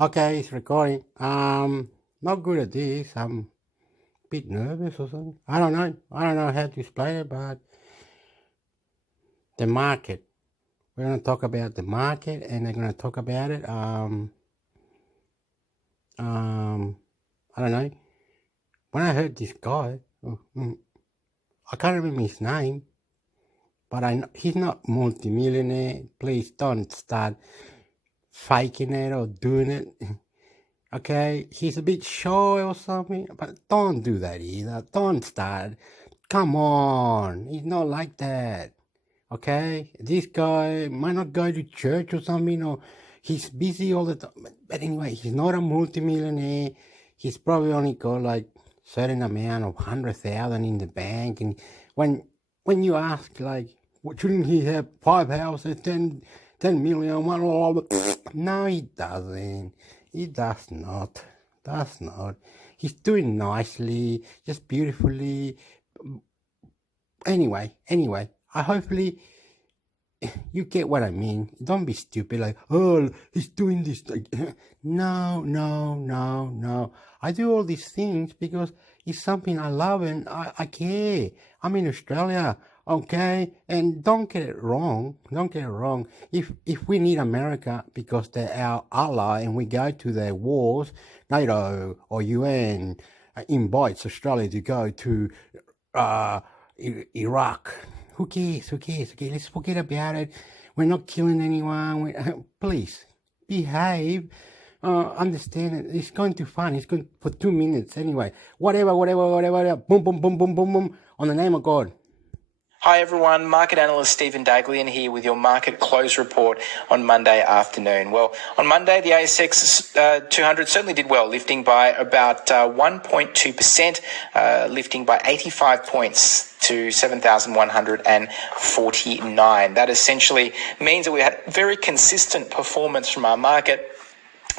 Okay, it's recording. Not good at this. I'm a bit nervous or something. I don't know. I don't know how to explain it, but the market. We're gonna talk about the market, and they're gonna talk about it. I don't know. When I heard this guy, I can't remember his name, but I know he's not multimillionaire. Please don't start faking it or doing it. Okay, he's a bit shy or something, but don't do that either. Don't start. Come on, he's not like that. Okay, this guy might not go to church or something, or he's busy all the time. But anyway, he's not a multimillionaire. He's probably only got like certain amount of 100,000 in the bank. And when you ask like, what, shouldn't he have 5 houses, 10 million? No, he doesn't. He does not. Does not. He's doing nicely, just beautifully. Anyway, I hopefully you get what I mean. Don't be stupid like, oh, he's doing this. No. I do all these things because it's something I love and I care. I'm in Australia, okay? And don't get it wrong. If we need America because they're our ally and we go to their wars, NATO or UN invites Australia to go to Iraq. Who cares? Okay, let's forget about it. We're not killing anyone. Please, behave. Understand it. It's going to fun. It's going for 2 minutes anyway. Whatever. Boom. On the name of God. Hi everyone, market analyst Stephen Daglian here with your market close report on Monday afternoon. Well, on Monday the ASX 200 certainly did well, lifting by about 1.2%, lifting by 85 points to 7,149. That essentially means that we had very consistent performance from our market.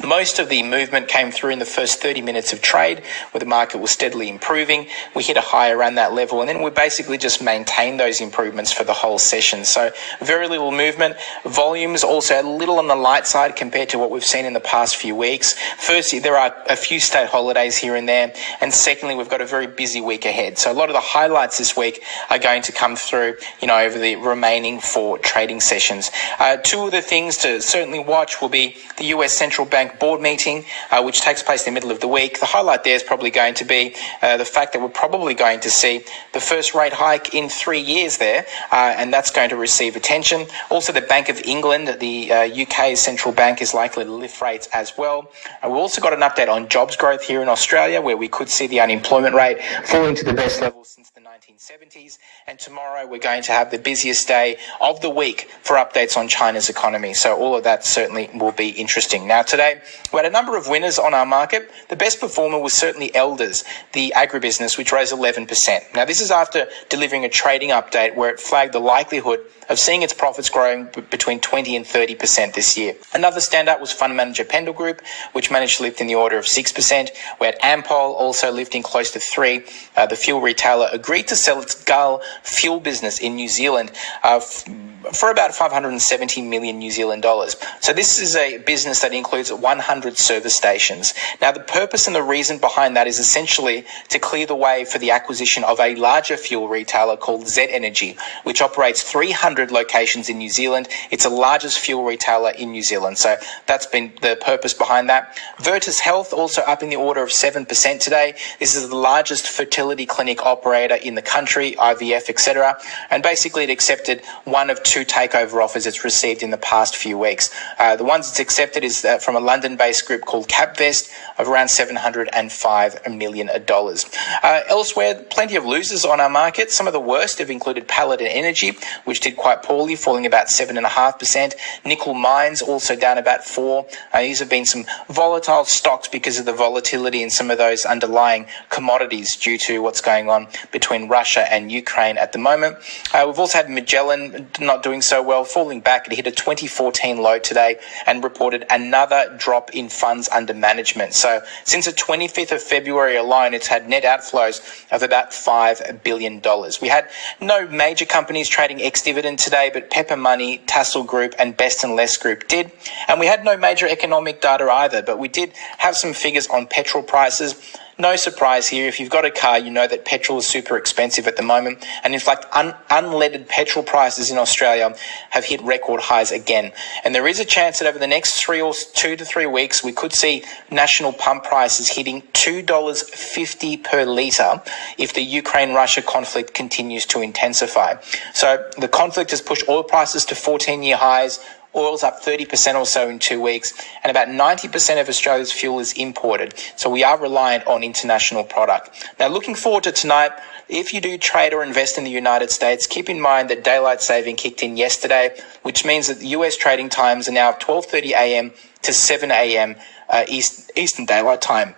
Most of the movement came through in the first 30 minutes of trade, where the market was steadily improving. We hit a high around that level, and then we basically just maintained those improvements for the whole session. So very little movement. Volumes also a little on the light side compared to what we've seen in the past few weeks. Firstly, there are a few state holidays here and there, and secondly, we've got a very busy week ahead. So a lot of the highlights this week are going to come through, over the remaining 4 trading sessions. 2 of the things to certainly watch will be the US Central Bank board meeting, which takes place in the middle of the week. The highlight there is probably going to be the fact that we're probably going to see the first rate hike in 3 years there, and that's going to receive attention. Also, the Bank of England, the UK's central bank, is likely to lift rates as well. We've also got an update on jobs growth here in Australia, where we could see the unemployment rate falling to the best level since the 1970s. And tomorrow we're going to have the busiest day of the week for updates on China's economy. So all of that certainly will be interesting. Now today, we had a number of winners on our market. The best performer was certainly Elders, the agribusiness, which rose 11%. Now this is after delivering a trading update where it flagged the likelihood of seeing its profits growing between 20 and 30% this year. Another standout was fund manager Pendle Group, which managed to lift in the order of 6%. We had Ampol also lifting close to 3%. The fuel retailer agreed to sell its Gull fuel business in New Zealand for about 570 million New Zealand dollars. So this is a business that includes 100 service stations. Now the purpose and the reason behind that is essentially to clear the way for the acquisition of a larger fuel retailer called Z Energy, which operates 300 locations in New Zealand. It's the largest fuel retailer in New Zealand. So that's been the purpose behind that. Virtus Health also up in the order of 7% today. This is the largest fertility clinic operator in the country, IVF, etc. And basically it accepted one of 2 takeover offers it's received in the past few weeks. The ones it's accepted is from a London-based group called Capvest of around $705 million. Elsewhere, plenty of losers on our market. Some of the worst have included Paladin Energy, which did quite poorly, falling about 7.5%. Nickel Mines also down about 4%. These have been some volatile stocks because of the volatility in some of those underlying commodities due to what's going on between between Russia and Ukraine at the moment. We've also had Magellan not doing so well, falling back. It hit a 2014 low today and reported another drop in funds under management. So since the 25th of February alone, it's had net outflows of about $5 billion. We had no major companies trading ex-dividend today, but Pepper Money, Tassel Group and Best and Less Group did. And we had no major economic data either, but we did have some figures on petrol prices. No surprise here. If you've got a car, you know that petrol is super expensive at the moment. And in fact, unleaded petrol prices in Australia have hit record highs again. And there is a chance that over the next 2 to 3 weeks, we could see national pump prices hitting $2.50 per litre if the Ukraine-Russia conflict continues to intensify. So the conflict has pushed oil prices to 14-year highs. Oil's up 30% or so in 2 weeks, and about 90% of Australia's fuel is imported. So we are reliant on international product. Now, looking forward to tonight, if you do trade or invest in the United States, keep in mind that daylight saving kicked in yesterday, which means that the US trading times are now 12:30 a.m. to 7 a.m. Eastern Daylight Time,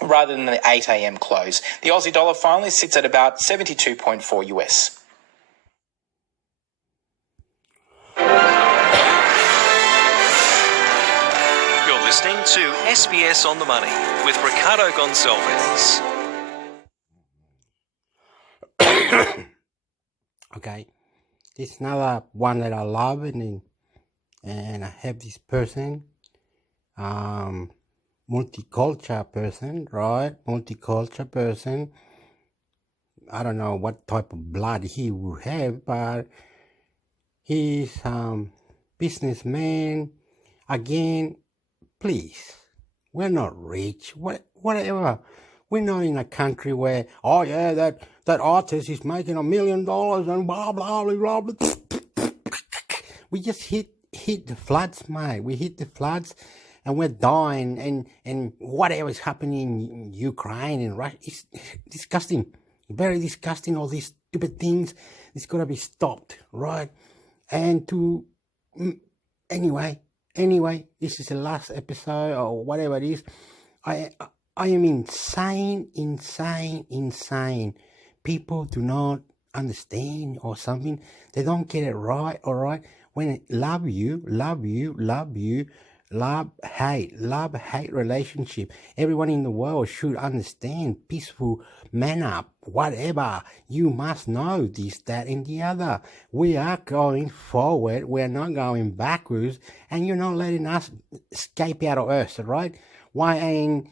rather than the 8 a.m. close. The Aussie dollar finally sits at about 72.4 US. Listening to SBS on the Money with Ricardo Gonçalves. Okay, this is another one that I love, and I have this person, multicultural person, right? Multicultural person. I don't know what type of blood he will have, but he's businessman. Again, please, we're not rich. Whatever. We're not in a country where, oh yeah, that artist is making $1 million and blah blah blah blah. We just hit the floods, mate. We hit the floods, and we're dying. And whatever is happening in Ukraine and Russia, it's disgusting. Very disgusting. All these stupid things. It's gotta be stopped, right? And anyway, this is the last episode or whatever it is. I am insane. People do not understand or something. They don't get it right, all right? When it love, hate relationship. Everyone in the world should understand peaceful manner, whatever. You must know this, that, and the other. We are going forward. We're not going backwards, and you're not letting us escape out of Earth, right? Why ain't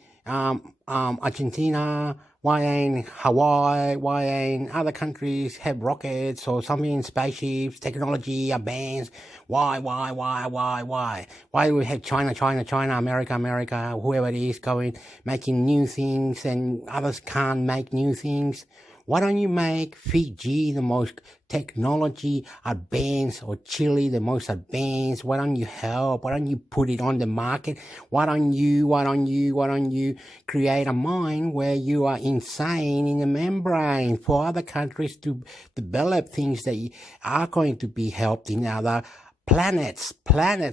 Argentina? Why ain't Hawaii? Why ain't other countries have rockets or something, spaceships, technology, advanced? Why? Why do we have China, America, whoever it is making new things and others can't make new things? Why don't you make Fiji the most technology advanced, or Chile the most advanced? Why don't you help? Why don't you put it on the market? Why don't you create a mind where you are insane in the membrane for other countries to develop things that are going to be helped in other planets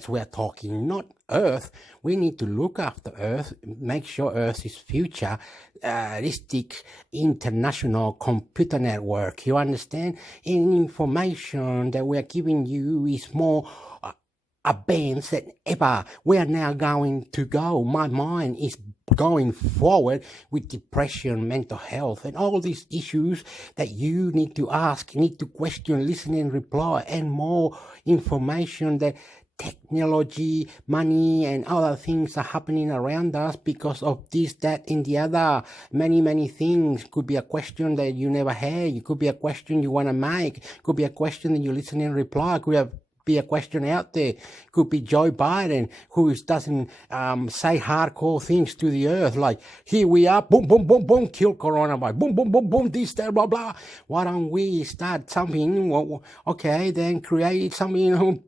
we're talking, not Earth. We need to look after Earth, make sure Earth is futuristic international computer network. You understand? And information that we're giving you is more advanced than ever. We are now going to go. My mind is going forward with depression, mental health, and all these issues that you need to ask, need to question, listen and reply, and more information that technology, money, and other things are happening around us because of this, that, and the other. Many things. Could be a question that you never had. It could be a question you want to make. Could be a question that you listen and reply. Could be a question out there. Could be Joe Biden, who doesn't say hardcore things to the earth, like, here we are, boom, boom, boom, boom, kill coronavirus, boom, boom, boom, boom, this, that, blah, blah. Why don't we start something, okay, then create something,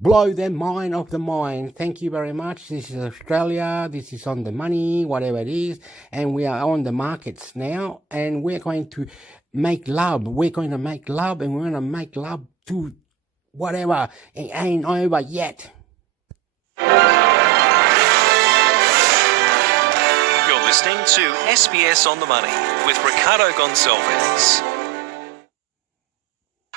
blow their mind off the mind. Thank you very much. This is Australia. This is On the Money, whatever it is. And we are on the markets now, and we're going to make love. We're going to make love, and we're going to make love to whatever. It ain't over yet. You're listening to SBS On the Money with Ricardo Gonçalves.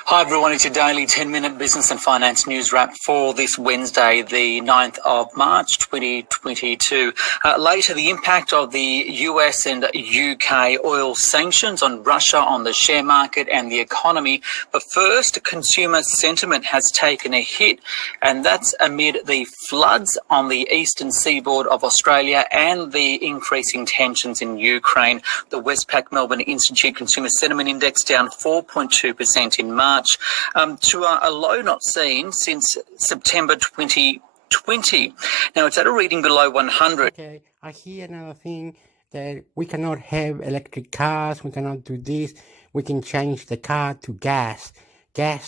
Hi everyone, it's your daily 10-minute business and finance news wrap for this Wednesday, the 9th of March 2022. Later, the impact of the US and UK oil sanctions on Russia, on the share market and the economy. But first, consumer sentiment has taken a hit, and that's amid the floods on the eastern seaboard of Australia and the increasing tensions in Ukraine. The Westpac Melbourne Institute Consumer Sentiment Index down 4.2% in March. To a low not seen since September 2020. Now, it's at a reading below 100. Okay, I hear another thing that we cannot have electric cars, we cannot do this, we can change the car to gas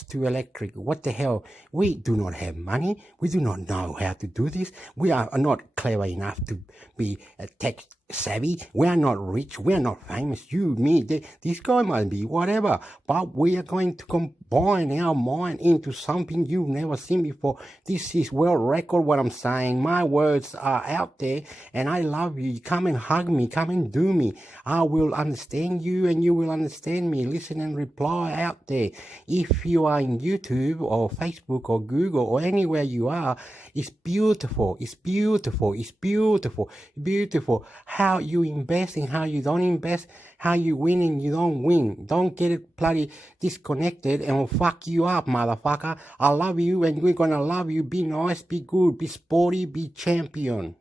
to electric. What the hell? We do not have money, we do not know how to do this, we are not clever enough to be tech savvy, we are not rich, we are not famous, you, me, this guy might be whatever, but we are going to combine our mind into something you've never seen before. This is world record what I'm saying. My words are out there and I love you. Come and hug me, come and do me. I will understand you and you will understand me. Listen and reply out there. If you are in YouTube or Facebook or Google or anywhere you are, it's beautiful, it's beautiful, it's beautiful, beautiful. How you invest and how you don't invest, how you win and you don't win. Don't get it bloody disconnected and will fuck you up, motherfucker. I love you and we're gonna love you. Be nice, be good, be sporty, be champion.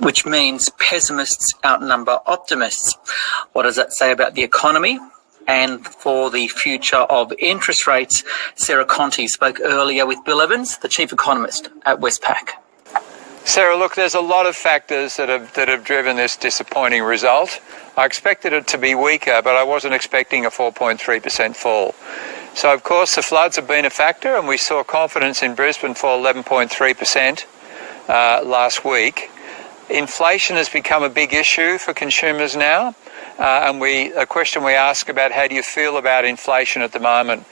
Which means pessimists outnumber optimists. What does that say about the economy? And for the future of interest rates, Sarah Conti spoke earlier with Bill Evans, the chief economist at Westpac. Sarah, look, there's a lot of factors that have driven this disappointing result. I expected it to be weaker, but I wasn't expecting a 4.3% fall. So, of course, the floods have been a factor, and we saw confidence in Brisbane fall 11.3% last week. Inflation has become a big issue for consumers now, and a question we ask about how do you feel about inflation at the moment,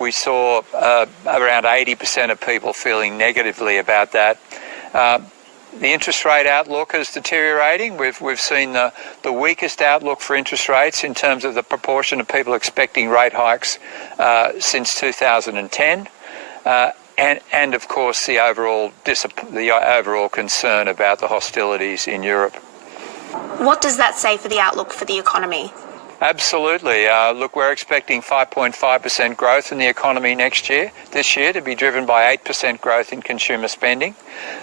we saw around 80% of people feeling negatively about that. The interest rate outlook is deteriorating. We've seen the weakest outlook for interest rates in terms of the proportion of people expecting rate hikes since 2010, and of course the overall concern about the hostilities in Europe. What does that say for the outlook for the economy? Absolutely. Look, we're expecting 5.5% growth in the economy this year, to be driven by 8% growth in consumer spending.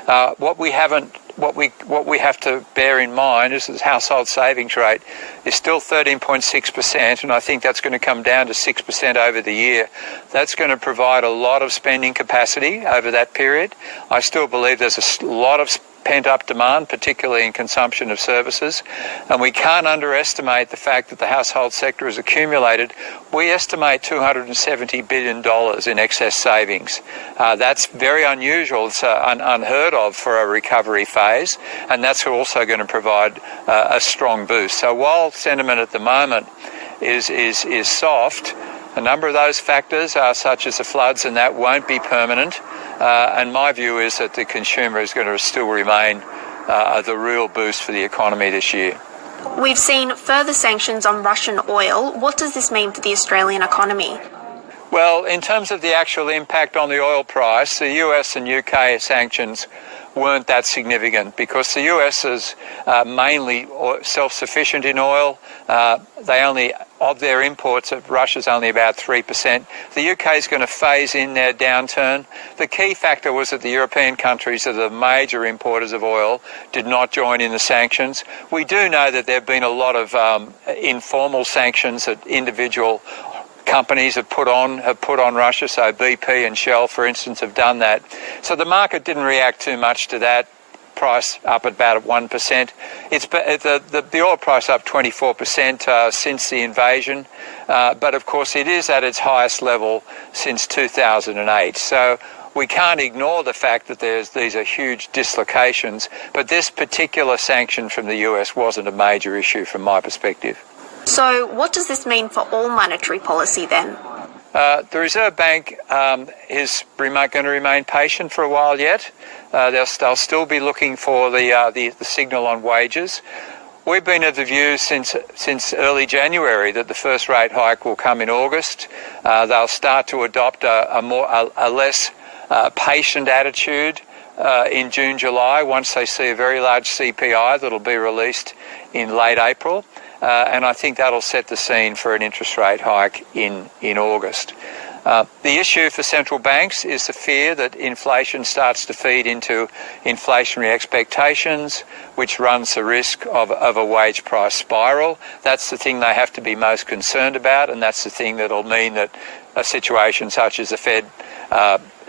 What we have to bear in mind is that the household savings rate is still 13.6%, and I think that's going to come down to 6% over the year. That's going to provide a lot of spending capacity over that period. I still believe there's a lot of pent-up demand, particularly in consumption of services, and we can't underestimate the fact that the household sector has accumulated, we estimate $270 billion in excess savings. That's very unusual. It's unheard of for a recovery phase, and that's also going to provide a strong boost. So while sentiment at the moment is soft, a number of those factors, such as the floods, and that won't be permanent. And my view is that the consumer is going to still remain the real boost for the economy this year. We've seen further sanctions on Russian oil. What does this mean for the Australian economy? Well, in terms of the actual impact on the oil price, the US and UK sanctions weren't that significant because the US is mainly self-sufficient in oil. Of their imports, Russia's only about 3%. The UK is going to phase in their downturn. The key factor was that the European countries that are the major importers of oil did not join in the sanctions. We do know that there have been a lot of informal sanctions that individual companies have put on Russia, so BP and Shell, for instance, have done that. So the market didn't react too much to that. Price up at about 1%. It's the oil price up 24% since the invasion, but of course it is at its highest level since 2008. So we can't ignore the fact that these are huge dislocations, but this particular sanction from the US wasn't a major issue from my perspective. So what does this mean for all monetary policy then? The Reserve Bank is going to remain patient for a while yet. They'll still be looking for the signal on wages. We've been of the view since early January that the first rate hike will come in August. They'll start to adopt a less patient attitude in June, July, once they see a very large CPI that'll be released in late April. And I think that'll set the scene for an interest rate hike in August. The issue for central banks is the fear that inflation starts to feed into inflationary expectations, which runs the risk of a wage price spiral. That's the thing they have to be most concerned about, and that's the thing that'll mean that a situation such as the Fed,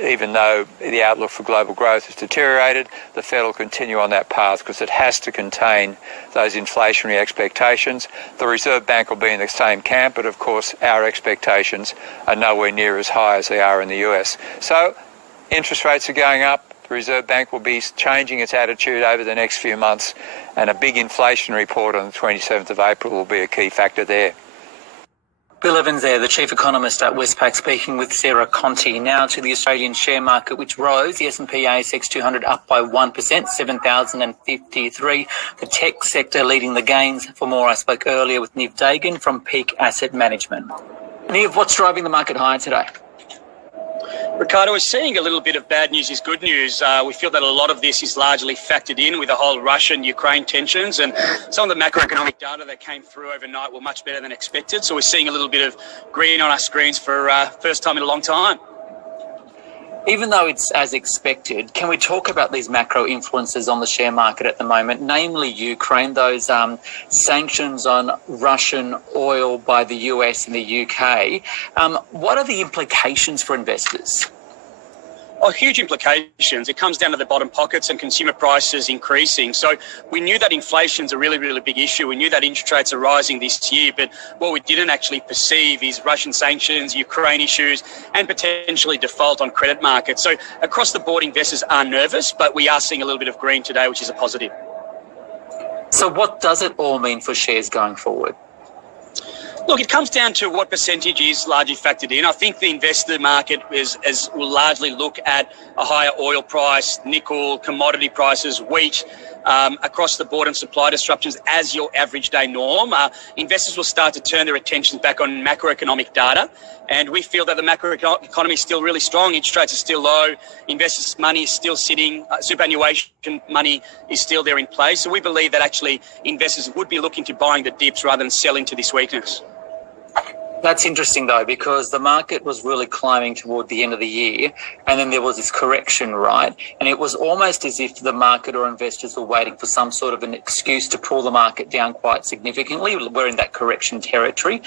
even though the outlook for global growth has deteriorated, the Fed will continue on that path because it has to contain those inflationary expectations. The Reserve Bank will be in the same camp, but of course our expectations are nowhere near as high as they are in the US. So interest rates are going up. The Reserve Bank will be changing its attitude over the next few months, and a big inflation report on the 27th of April will be a key factor there. Bill Evans there, the chief economist at Westpac, speaking with Sarah Conti. Now to the Australian share market, which rose. The S&P ASX 200 up by 1%, 7,053. The tech sector leading the gains. For more, I spoke earlier with Niv Dagan from Peak Asset Management. Niv, what's driving the market higher today? Ricardo, we're seeing a little bit of bad news is good news. We feel that a lot of this is largely factored in with the whole Russian-Ukraine tensions, and some of the macroeconomic data that came through overnight were much better than expected. So we're seeing a little bit of green on our screens for first time in a long time. Even though it's as expected, can we talk about these macro influences on the share market at the moment, namely Ukraine, those sanctions on Russian oil by the US and the UK? What are the implications for investors? Oh, huge implications. It comes down to the bottom pockets and consumer prices increasing. So we knew that inflation's a really, really big issue. We knew that interest rates are rising this year, but what we didn't actually perceive is Russian sanctions, Ukraine issues, and potentially default on credit markets. So across the board, investors are nervous, but we are seeing a little bit of green today, which is a positive. So what does it all mean for shares going forward? Look, it comes down to what percentage is largely factored in. I think the investor market will largely look at a higher oil price, nickel, commodity prices, wheat, across the board and supply disruptions as your average day norm. Investors will start to turn their attentions back on macroeconomic data. And we feel that the macroeconomy is still really strong. Interest rates are still low. Investors' money is still sitting. Superannuation money is still there in place. So we believe that actually investors would be looking to buying the dips rather than selling to this weakness. That's interesting, though, because the market was really climbing toward the end of the year, and then there was this correction, right? And it was almost as if the market or investors were waiting for some sort of an excuse to pull the market down quite significantly. We're in that correction territory.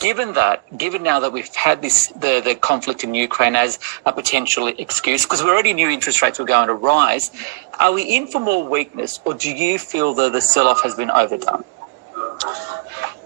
Given now that we've had the conflict in Ukraine as a potential excuse, because we already knew interest rates were going to rise, are we in for more weakness, or do you feel that the sell-off has been overdone?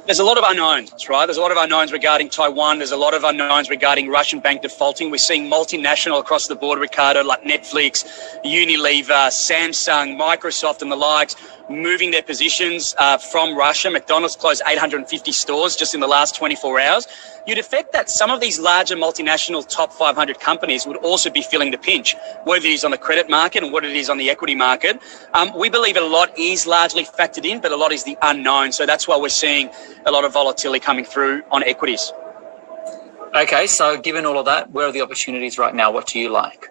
There's a lot of unknowns, right? There's a lot of unknowns regarding Taiwan. There's a lot of unknowns regarding Russian bank defaulting. We're seeing multinational across the board, Ricardo, like Netflix, Unilever, Samsung, Microsoft and the likes, moving their positions from Russia. McDonald's closed 850 stores just in the last 24 hours. You'd expect that some of these larger multinational top 500 companies would also be feeling the pinch, whether it is on the credit market and what it is on the equity market. We believe a lot is largely factored in, but a lot is the unknown. So that's why we're seeing a lot of volatility coming through on equities. Okay, so given all of that, where are the opportunities right now? What do you like?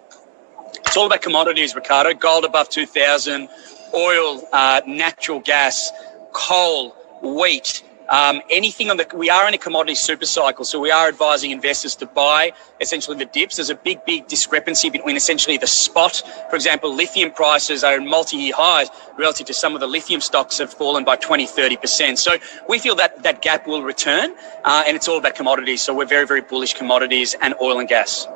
It's all about commodities, Ricardo. Gold above 2,000, oil, natural gas, coal, wheat, anything we are in a commodity super cycle, so we are advising investors to buy essentially the dips. There's a big discrepancy between essentially the spot. For example, lithium prices are in multi-year highs relative to some of the lithium stocks have fallen by 20-30%. So we feel that gap will return, and it's all about commodities. So we're very, very bullish commodities and oil and gas.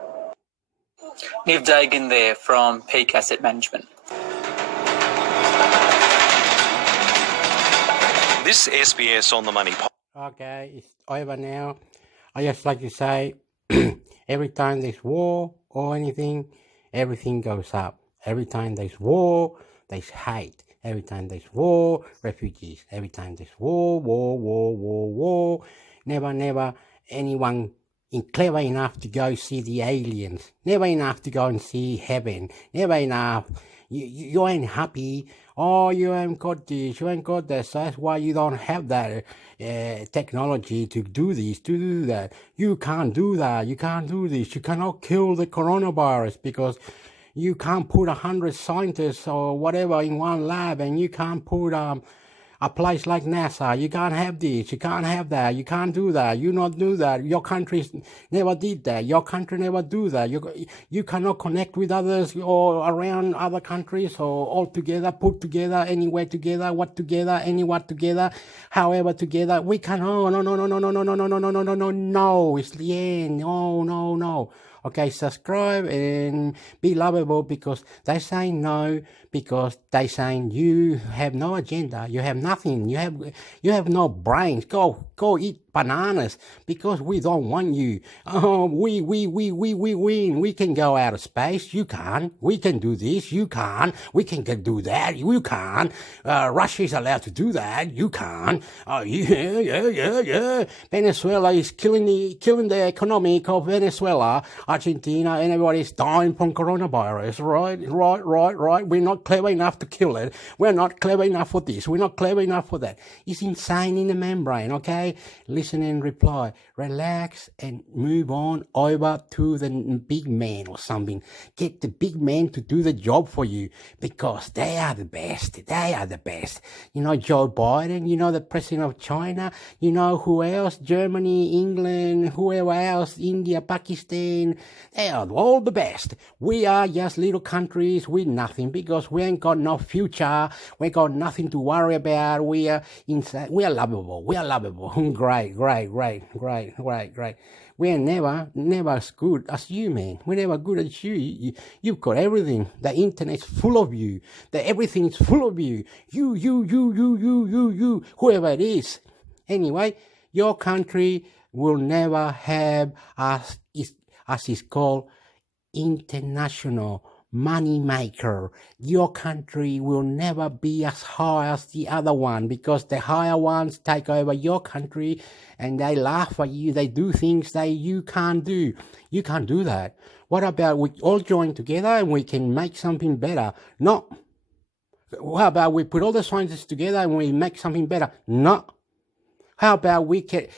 Niv Dagan there from Peak Asset Management. This SBS On The Money. Okay, it's over now. I just like to say, every time there's war or anything, everything goes up. Every time there's war, there's hate. Every time there's war, refugees. Every time there's war. Never anyone clever enough to go see the aliens, never enough to go and see heaven, never enough. You ain't happy. Oh, you ain't got this, you ain't got that. So that's why you don't have that technology to do this, to do that. You can't do that. You can't do this. You cannot kill the coronavirus because you can't put 100 scientists or whatever in one lab, and you can't put a place like NASA. You can't have this, you can't have that, you can't do that, you not do that. Your country never did that, your country never do that. You cannot connect with others or around other countries or all together, put together, anywhere together, what together, anywhere together, however together. We can, oh, no, it's the end, no. Okay, subscribe and be lovable because they say no, because they saying you have no agenda, you have nothing, you have no brains. Go eat bananas because we don't want you. We win. We can go out of space. You can't. We can do this. You can't. We can do that. You can't. Russia is allowed to do that. You can't. Yeah. Venezuela is killing the economy of Venezuela, Argentina, and everybody's dying from coronavirus. Right. We're not clever enough to kill it. We're not clever enough for this. We're not clever enough for that. It's insane in the membrane. Okay. Listen and reply, relax and move on over to the big man or something. Get the big man to do the job for you because they are the best. You know Joe Biden, you know the president of China, you know who else, Germany, England, whoever else, India, Pakistan, they are all the best. We are just little countries with nothing because we ain't got no future. We got nothing to worry about. We are inside. We are lovable. Great. We are never as good as you, man. We're never good as you. You've got everything. The internet's full of you. Everything is full of you. You, whoever it is. Anyway, your country will never have, as is called, international money maker. Your country will never be as high as the other one because the higher ones take over your country and they laugh at you. They do things you can't do. You can't do that. What about we all join together and we can make something better? No. How about we put all the scientists together and we make something better? No. How about we get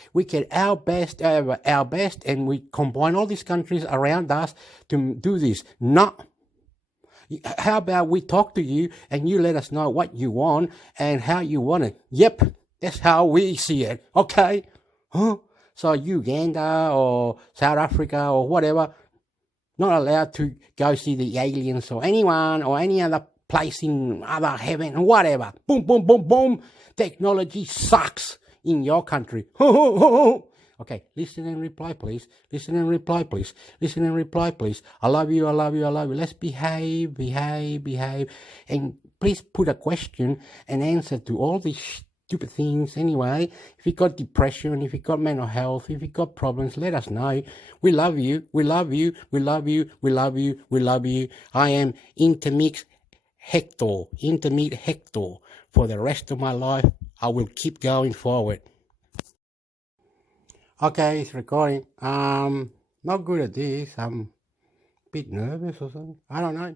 our best and we combine all these countries around us to do this? No. How about we talk to you and you let us know what you want and how you want it? Yep, that's how we see it. Okay? Huh? So Uganda or South Africa or whatever, not allowed to go see the aliens or anyone or any other place in other heaven, whatever. Boom. Technology sucks in your country. Okay, listen and reply, please. I love you. Let's behave. And please put a question and answer to all these stupid things anyway. If you got depression, if you got mental health, if you got problems, let us know. We love you. I am intermix hector. For the rest of my life, I will keep going forward. Okay, it's recording. Not good at this. I'm a bit nervous or something. I don't know.